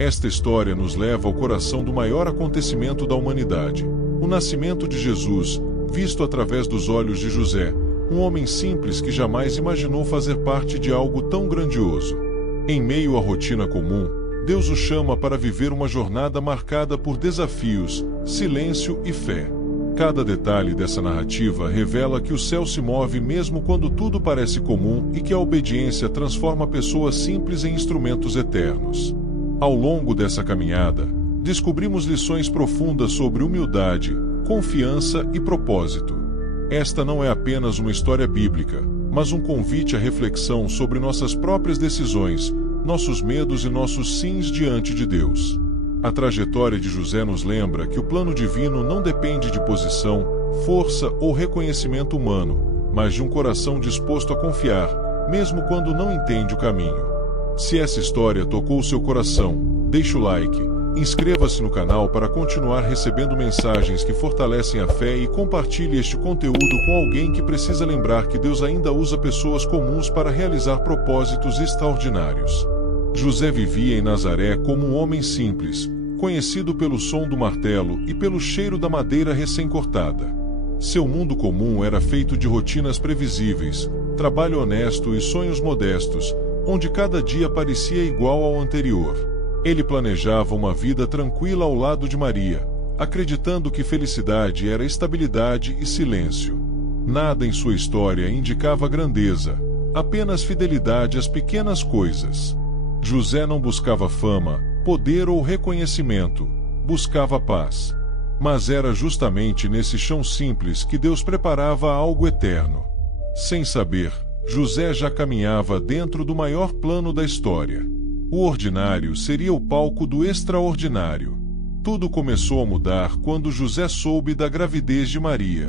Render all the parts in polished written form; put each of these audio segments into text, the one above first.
Esta história nos leva ao coração do maior acontecimento da humanidade, o nascimento de Jesus, visto através dos olhos de José, um homem simples que jamais imaginou fazer parte de algo tão grandioso. Em meio à rotina comum, Deus o chama para viver uma jornada marcada por desafios, silêncio e fé. Cada detalhe dessa narrativa revela que o céu se move mesmo quando tudo parece comum e que a obediência transforma pessoas simples em instrumentos eternos. Ao longo dessa caminhada, descobrimos lições profundas sobre humildade, confiança e propósito. Esta não é apenas uma história bíblica, mas um convite à reflexão sobre nossas próprias decisões, nossos medos e nossos sims diante de Deus. A trajetória de José nos lembra que o plano divino não depende de posição, força ou reconhecimento humano, mas de um coração disposto a confiar, mesmo quando não entende o caminho. Se essa história tocou o seu coração, deixe o like, inscreva-se no canal para continuar recebendo mensagens que fortalecem a fé e compartilhe este conteúdo com alguém que precisa lembrar que Deus ainda usa pessoas comuns para realizar propósitos extraordinários. José vivia em Nazaré como um homem simples, conhecido pelo som do martelo e pelo cheiro da madeira recém-cortada. Seu mundo comum era feito de rotinas previsíveis, trabalho honesto e sonhos modestos, onde cada dia parecia igual ao anterior. Ele planejava uma vida tranquila ao lado de Maria, acreditando que felicidade era estabilidade e silêncio. Nada em sua história indicava grandeza, apenas fidelidade às pequenas coisas. José não buscava fama, poder ou reconhecimento, buscava paz. Mas era justamente nesse chão simples que Deus preparava algo eterno. Sem saber, José já caminhava dentro do maior plano da história. O ordinário seria o palco do extraordinário. Tudo começou a mudar quando José soube da gravidez de Maria.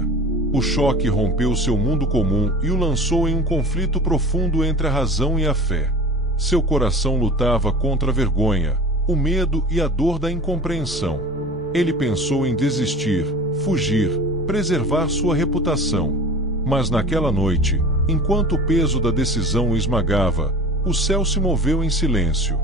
O choque rompeu seu mundo comum e o lançou em um conflito profundo entre a razão e a fé. Seu coração lutava contra a vergonha, o medo e a dor da incompreensão. Ele pensou em desistir, fugir, preservar sua reputação. Mas naquela noite, enquanto o peso da decisão o esmagava, o céu se moveu em silêncio.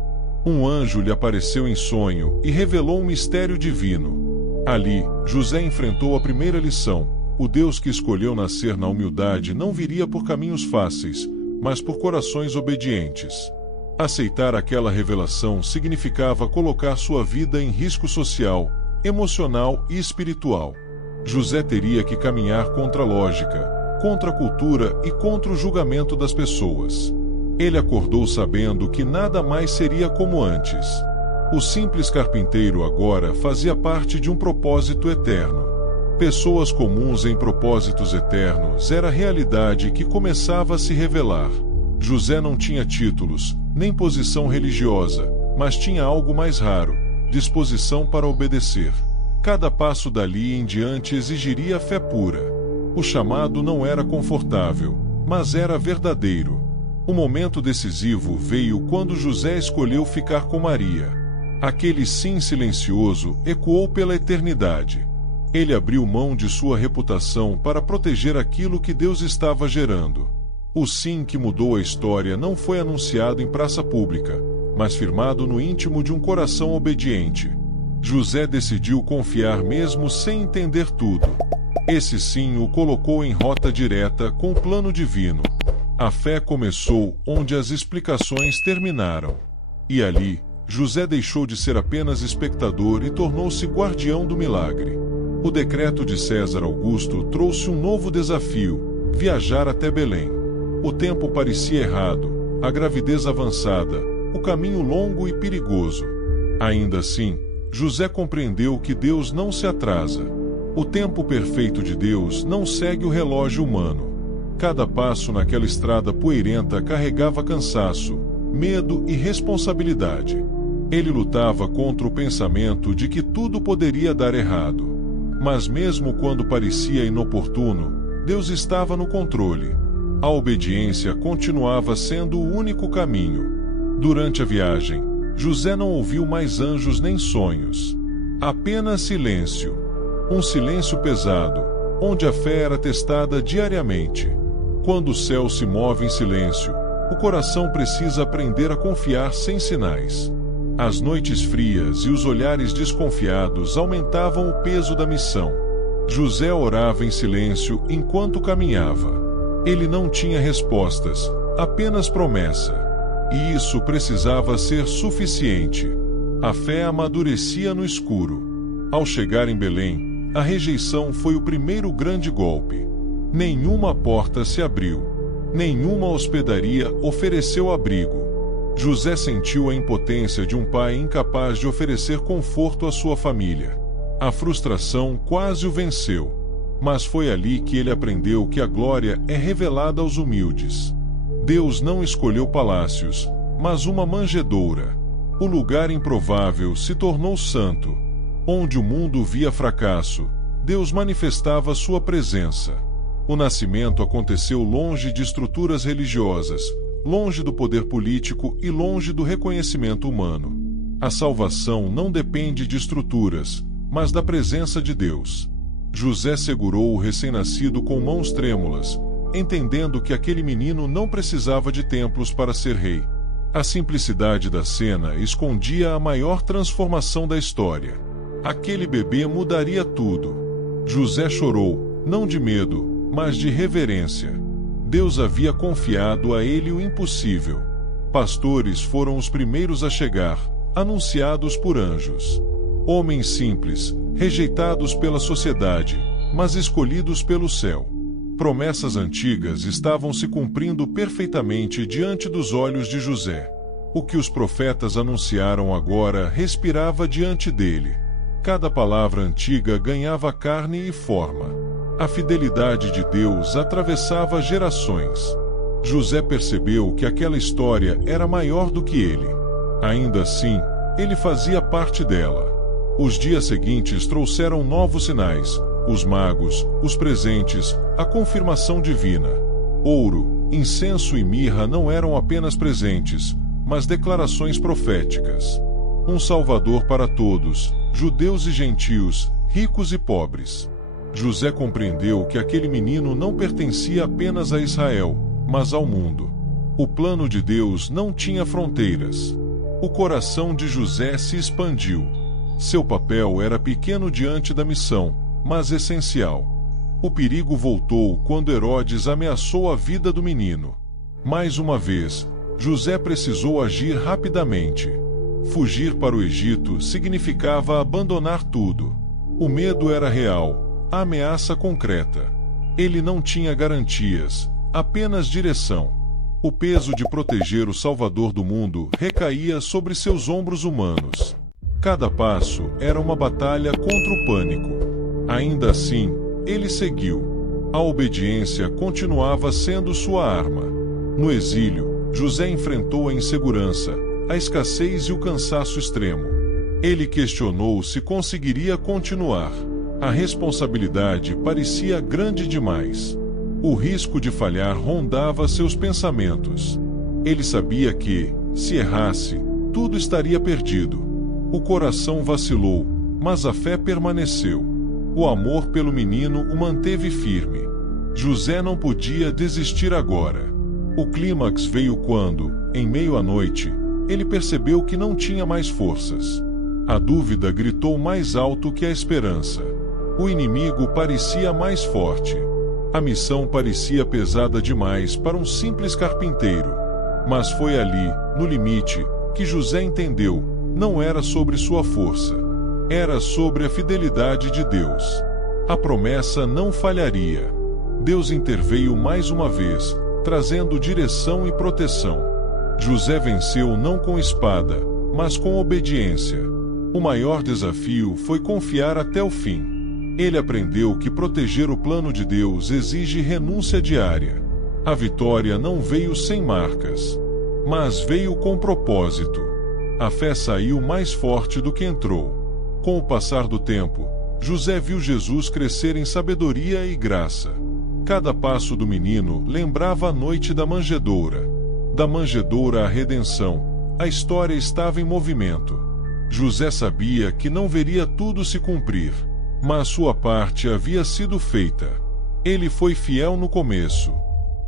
Um anjo lhe apareceu em sonho e revelou um mistério divino. Ali, José enfrentou a primeira lição: o Deus que escolheu nascer na humildade não viria por caminhos fáceis, mas por corações obedientes. Aceitar aquela revelação significava colocar sua vida em risco social, emocional e espiritual. José teria que caminhar contra a lógica, contra a cultura e contra o julgamento das pessoas. Ele acordou sabendo que nada mais seria como antes. O simples carpinteiro agora fazia parte de um propósito eterno. Pessoas comuns em propósitos eternos era a realidade que começava a se revelar. José não tinha títulos, nem posição religiosa, mas tinha algo mais raro: disposição para obedecer. Cada passo dali em diante exigiria fé pura. O chamado não era confortável, mas era verdadeiro. O momento decisivo veio quando José escolheu ficar com Maria. Aquele sim silencioso ecoou pela eternidade. Ele abriu mão de sua reputação para proteger aquilo que Deus estava gerando. O sim que mudou a história não foi anunciado em praça pública, mas firmado no íntimo de um coração obediente. José decidiu confiar mesmo sem entender tudo. Esse sim o colocou em rota direta com o plano divino. A fé começou onde as explicações terminaram. E ali, José deixou de ser apenas espectador e tornou-se guardião do milagre. O decreto de César Augusto trouxe um novo desafio: viajar até Belém. O tempo parecia errado, a gravidez avançada, o caminho longo e perigoso. Ainda assim, José compreendeu que Deus não se atrasa. O tempo perfeito de Deus não segue o relógio humano. Cada passo naquela estrada poeirenta carregava cansaço, medo e responsabilidade. Ele lutava contra o pensamento de que tudo poderia dar errado. Mas mesmo quando parecia inoportuno, Deus estava no controle. A obediência continuava sendo o único caminho. Durante a viagem, José não ouviu mais anjos nem sonhos. Apenas silêncio. Um silêncio pesado, onde a fé era testada diariamente. Quando o céu se move em silêncio, o coração precisa aprender a confiar sem sinais. As noites frias e os olhares desconfiados aumentavam o peso da missão. José orava em silêncio enquanto caminhava. Ele não tinha respostas, apenas promessa. E isso precisava ser suficiente. A fé amadurecia no escuro. Ao chegar em Belém, a rejeição foi o primeiro grande golpe. Nenhuma porta se abriu. Nenhuma hospedaria ofereceu abrigo. José sentiu a impotência de um pai incapaz de oferecer conforto à sua família. A frustração quase o venceu. Mas foi ali que ele aprendeu que a glória é revelada aos humildes. Deus não escolheu palácios, mas uma manjedoura. O lugar improvável se tornou santo. Onde o mundo via fracasso, Deus manifestava sua presença. O nascimento aconteceu longe de estruturas religiosas, longe do poder político e longe do reconhecimento humano. A salvação não depende de estruturas, mas da presença de Deus. José segurou o recém-nascido com mãos trêmulas, entendendo que aquele menino não precisava de templos para ser rei. A simplicidade da cena escondia a maior transformação da história. Aquele bebê mudaria tudo. José chorou, não de medo, mas de reverência. Deus havia confiado a ele o impossível. Pastores foram os primeiros a chegar, anunciados por anjos. Homens simples, rejeitados pela sociedade, mas escolhidos pelo céu. Promessas antigas estavam se cumprindo perfeitamente diante dos olhos de José. O que os profetas anunciaram agora respirava diante dele. Cada palavra antiga ganhava carne e forma. A fidelidade de Deus atravessava gerações. José percebeu que aquela história era maior do que ele. Ainda assim, ele fazia parte dela. Os dias seguintes trouxeram novos sinais: os magos, os presentes, a confirmação divina. Ouro, incenso e mirra não eram apenas presentes, mas declarações proféticas. Um Salvador para todos, judeus e gentios, ricos e pobres. José compreendeu que aquele menino não pertencia apenas a Israel, mas ao mundo. O plano de Deus não tinha fronteiras. O coração de José se expandiu. Seu papel era pequeno diante da missão, mas essencial. O perigo voltou quando Herodes ameaçou a vida do menino. Mais uma vez, José precisou agir rapidamente. Fugir para o Egito significava abandonar tudo. O medo era real, a ameaça concreta. Ele não tinha garantias, apenas direção. O peso de proteger o Salvador do mundo recaía sobre seus ombros humanos. Cada passo era uma batalha contra o pânico. Ainda assim, ele seguiu. A obediência continuava sendo sua arma. No exílio, José enfrentou a insegurança, a escassez e o cansaço extremo. Ele questionou se conseguiria continuar. A responsabilidade parecia grande demais. O risco de falhar rondava seus pensamentos. Ele sabia que, se errasse, tudo estaria perdido. O coração vacilou, mas a fé permaneceu. O amor pelo menino o manteve firme. José não podia desistir agora. O clímax veio quando, em meio à noite, ele percebeu que não tinha mais forças. A dúvida gritou mais alto que a esperança. O inimigo parecia mais forte. A missão parecia pesada demais para um simples carpinteiro. Mas foi ali, no limite, que José entendeu: não era sobre sua força. Era sobre a fidelidade de Deus. A promessa não falharia. Deus interveio mais uma vez, trazendo direção e proteção. José venceu não com espada, mas com obediência. O maior desafio foi confiar até o fim. Ele aprendeu que proteger o plano de Deus exige renúncia diária. A vitória não veio sem marcas, mas veio com propósito. A fé saiu mais forte do que entrou. Com o passar do tempo, José viu Jesus crescer em sabedoria e graça. Cada passo do menino lembrava a noite da manjedoura. Da manjedoura à redenção, a história estava em movimento. José sabia que não veria tudo se cumprir, mas sua parte havia sido feita. Ele foi fiel no começo,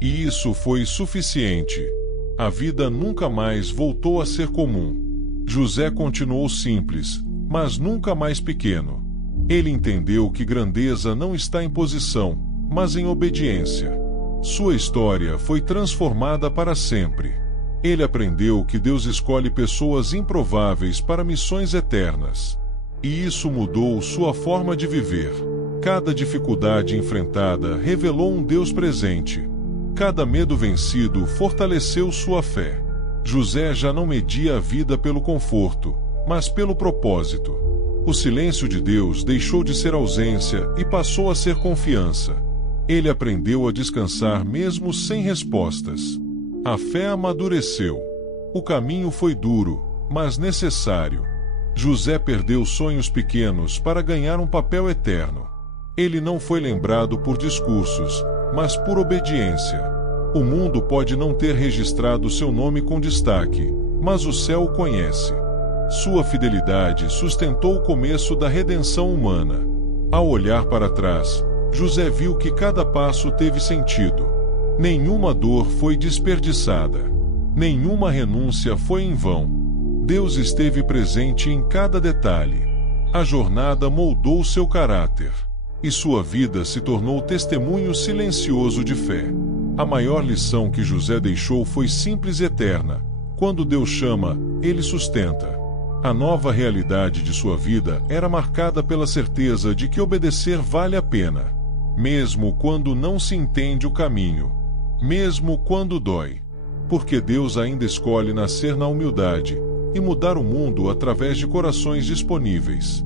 e isso foi suficiente. A vida nunca mais voltou a ser comum. José continuou simples, mas nunca mais pequeno. Ele entendeu que grandeza não está em posição, mas em obediência. Sua história foi transformada para sempre. Ele aprendeu que Deus escolhe pessoas improváveis para missões eternas. E isso mudou sua forma de viver. Cada dificuldade enfrentada revelou um Deus presente. Cada medo vencido fortaleceu sua fé. José já não media a vida pelo conforto, mas pelo propósito. O silêncio de Deus deixou de ser ausência e passou a ser confiança. Ele aprendeu a descansar mesmo sem respostas. A fé amadureceu. O caminho foi duro, mas necessário. José perdeu sonhos pequenos para ganhar um papel eterno. Ele não foi lembrado por discursos, mas por obediência. O mundo pode não ter registrado seu nome com destaque, mas o céu o conhece. Sua fidelidade sustentou o começo da redenção humana. Ao olhar para trás, José viu que cada passo teve sentido. Nenhuma dor foi desperdiçada. Nenhuma renúncia foi em vão. Deus esteve presente em cada detalhe. A jornada moldou seu caráter. E sua vida se tornou testemunho silencioso de fé. A maior lição que José deixou foi simples e eterna. Quando Deus chama, Ele sustenta. A nova realidade de sua vida era marcada pela certeza de que obedecer vale a pena. Mesmo quando não se entende o caminho. Mesmo quando dói. Porque Deus ainda escolhe nascer na humildade e mudar o mundo através de corações disponíveis.